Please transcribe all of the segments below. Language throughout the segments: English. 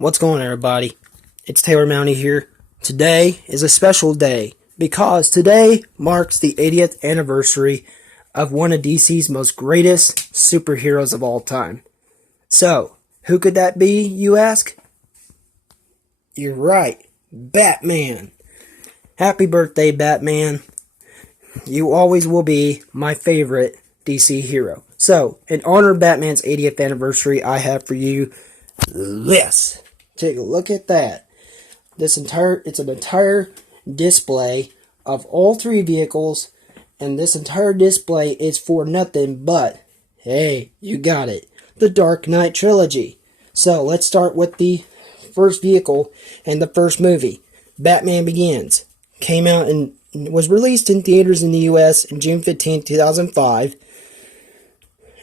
What's going on, everybody? It's Taylor Mounty here. Today is a special day because today marks the 80th anniversary of one of DC's most greatest superheroes of all time. So, who could that be, you ask? You're right, Batman. Happy birthday, Batman. You always will be my favorite DC hero. So, in honor of Batman's 80th anniversary, I have for you this. Take a look at that. It's an entire display of all three vehicles, and this entire display is for nothing but, hey, you got it, the Dark Knight Trilogy. So let's start with the first vehicle and the first movie. Batman Begins came out and was released in theaters in the U.S. on June 15, 2005.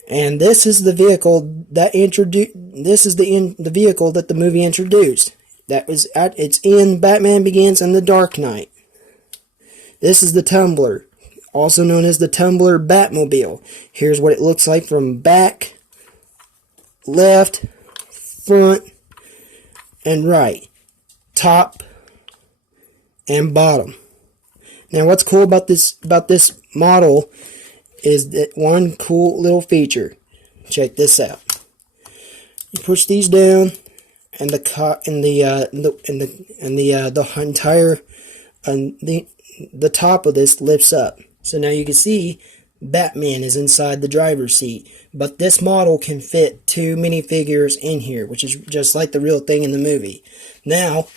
And this is the vehicle that the vehicle that the movie introduced. It's in Batman Begins and the Dark Knight. This is the Tumbler, also known as the Tumbler Batmobile. Here's what it looks like from back, left, front, and right, top, and bottom. Now, what's cool about this model is that one cool little feature. Check this out. You push these down, and the top of this lifts up. So now you can see Batman is inside the driver's seat. But this model can fit 2 minifigures in here, which is just like the real thing in the movie. Now,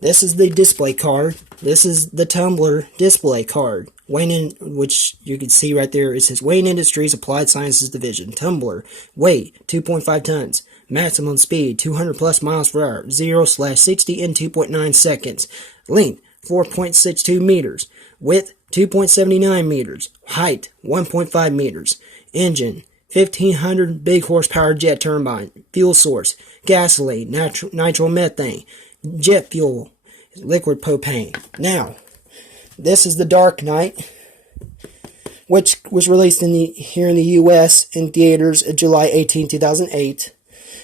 this is the display card. This is the Tumbler display card. Which you can see right there. It says Wayne Industries Applied Sciences Division. Tumbler. Weight 2.5 tons. Maximum speed 200 plus miles per hour. 0/60 in 2.9 seconds. Length 4.62 meters. Width 2.79 meters. Height 1.5 meters. Engine 1500 big horsepower jet turbine. Fuel source gasoline, nitromethane, jet fuel, liquid propane. Now, this is the Dark Knight, which was released here in the U.S. in theaters on July 18, 2008.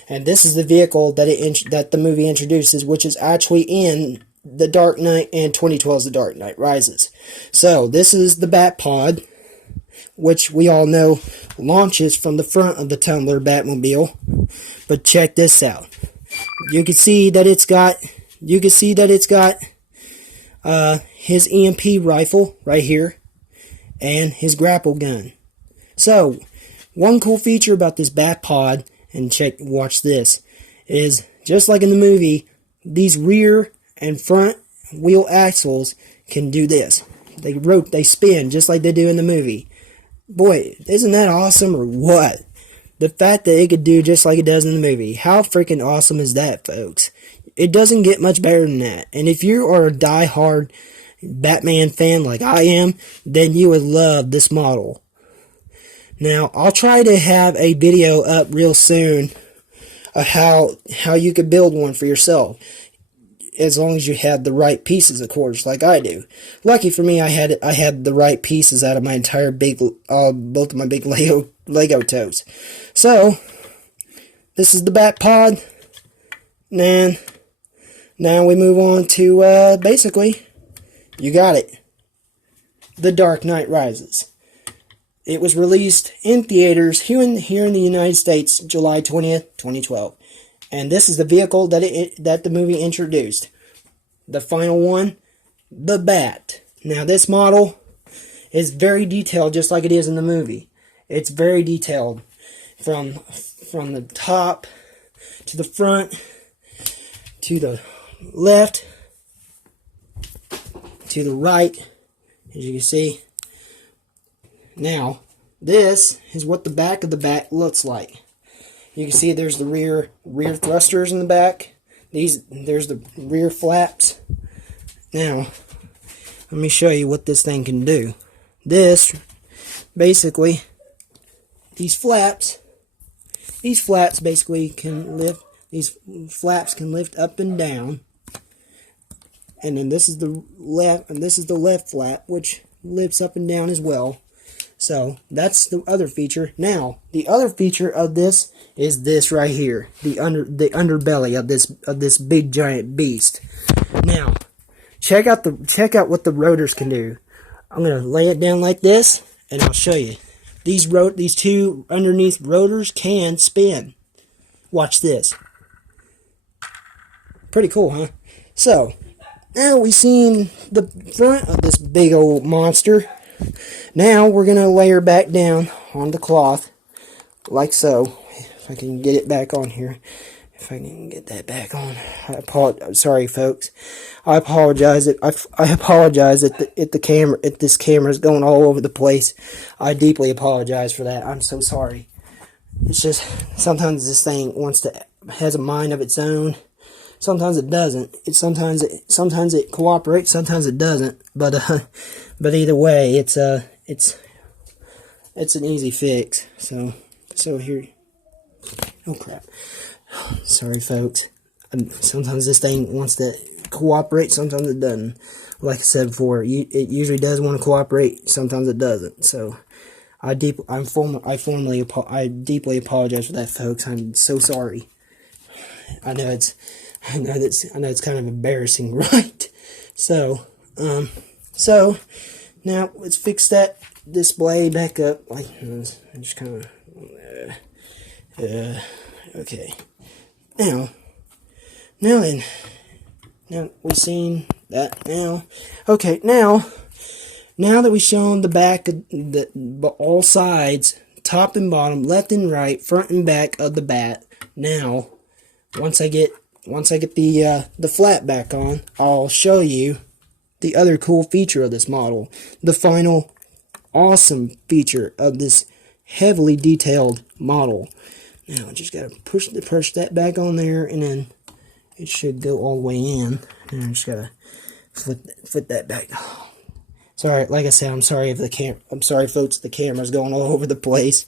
And this is the vehicle that the movie introduces, which is actually in The Dark Knight and 2012's The Dark Knight Rises. So, this is the Bat Pod, which we all know launches from the front of the Tumbler Batmobile. But check this out. You can see that it's got his EMP rifle right here and his grapple gun. So, one cool feature about this Bat Pod, and watch this, is just like in the movie, these rear and front wheel axles can do this. They spin just like they do in the movie. Boy, isn't that awesome or what? The fact that it could do just like it does in the movie. How freaking awesome is that, folks? It doesn't get much better than that. And if you are a die-hard Batman fan like I am, then you would love this model. Now, I'll try to have a video up real soon of how you could build one for yourself. As long as you have the right pieces, of course, like I do. Lucky for me, I had the right pieces out of my entire both of my big Lego totes. So, this is the Bat Pod. And now we move on to, basically, you got it, The Dark Knight Rises. It was released in theaters here in the United States, July 20th, 2012. And this is the vehicle that the movie introduced. The final one, the Bat. Now, this model is very detailed, just like it is in the movie. It's very detailed. From the top to the front, to the left, to the right, as you can see. Now, this is what the back of the Bat looks like. You can see there's the rear thrusters in the back. There's the rear flaps. Now, let me show you what this thing can do. This, basically, these flaps basically can lift. These flaps can lift up and down. And then this is the left flap, which lifts up and down as well. So that's the other feature. Now, the other feature of this is this right here, the underbelly of this big giant beast. Now, check out what the rotors can do. I'm gonna lay it down like this, and I'll show you. These two underneath rotors can spin. Watch this. Pretty cool, huh? So, now we've seen the front of this big old monster. Now we're going to lay her back down on the cloth, like so. If I can get it back on here. If I can get that back on. Sorry, folks. I apologize. I apologize if this camera is going all over the place. I deeply apologize for that. I'm so sorry. It's just sometimes this thing has a mind of its own. Sometimes it doesn't. Sometimes it cooperates. Sometimes it doesn't. But either way, it's an easy fix. So here. Oh crap. Sorry, folks. Sometimes this thing wants to cooperate. Sometimes it doesn't. Like I said before, it usually does want to cooperate. Sometimes it doesn't. So I deeply apologize for that, folks. I'm so sorry. I know it's kind of embarrassing, right? So now let's fix that display back up. Like, just kind of, okay. Now we've seen that. Okay. Now that we've shown the back of all sides, top and bottom, left and right, front and back of the bat. Now, once I get the flat back on, I'll show you the other cool feature of this model. The final awesome feature of this heavily detailed model. Now I just gotta push that back on there, and then it should go all the way in. And I just gotta flip that back. Sorry, like I said, I'm sorry folks, the camera's going all over the place.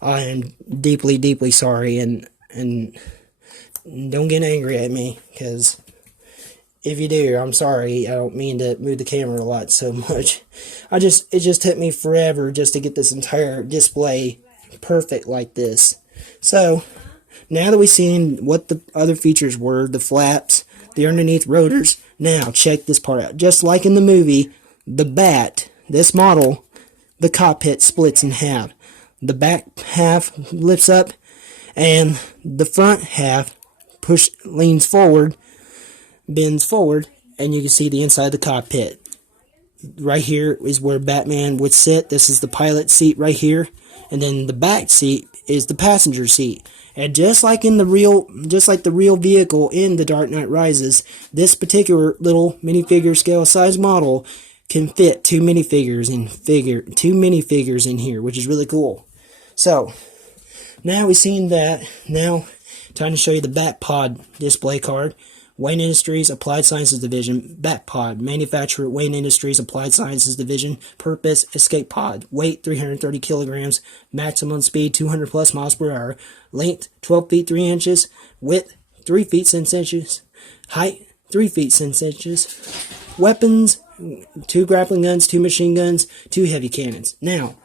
I am deeply sorry, and don't get angry at me, because if you do, I'm sorry. I don't mean to move the camera a lot so much. It just took me forever just to get this entire display perfect like this. So, now that we've seen what the other features were, the flaps, the underneath rotors, now check this part out. Just like in the movie, the bat, this model, the cockpit splits in half. The back half lifts up, and the front half leans forward, bends forward, and you can see the inside of the cockpit. Right here is where Batman would sit. This is the pilot seat right here, and then the back seat is the passenger seat. And just like the real vehicle in The Dark Knight Rises, this particular little minifigure scale size model can fit two minifigures in here, which is really cool. So now we've seen that. Now time to show you the Batpod display card. Wayne Industries, Applied Sciences Division, Batpod. Manufacturer, Wayne Industries, Applied Sciences Division. Purpose, Escape Pod. Weight, 330 kilograms. Maximum speed, 200 plus miles per hour. Length, 12 feet 3 inches. Width, 3 feet 6 inches. Height, 3 feet 6 inches. Weapons, 2 grappling guns, 2 machine guns, 2 heavy cannons. Now,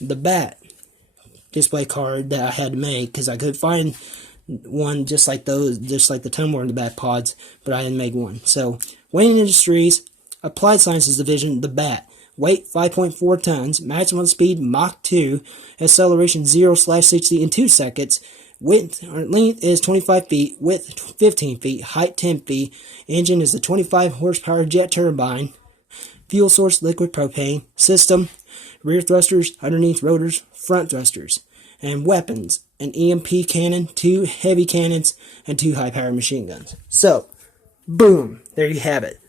the Bat display card that I had to make, because I could find one just like the tumbler in the Bat Pods, but I didn't make one. So, Wayne Industries, Applied Sciences Division, the Bat. Weight 5.4 tons, maximum speed Mach 2, acceleration 0/60 in 2 seconds. Length is 25 feet, width 15 feet, height 10 feet. Engine is a 25 horsepower jet turbine. Fuel source liquid propane. System, rear thrusters, underneath rotors, front thrusters. And weapons, an EMP cannon, 2 heavy cannons, and 2 high-powered machine guns. So, boom, there you have it.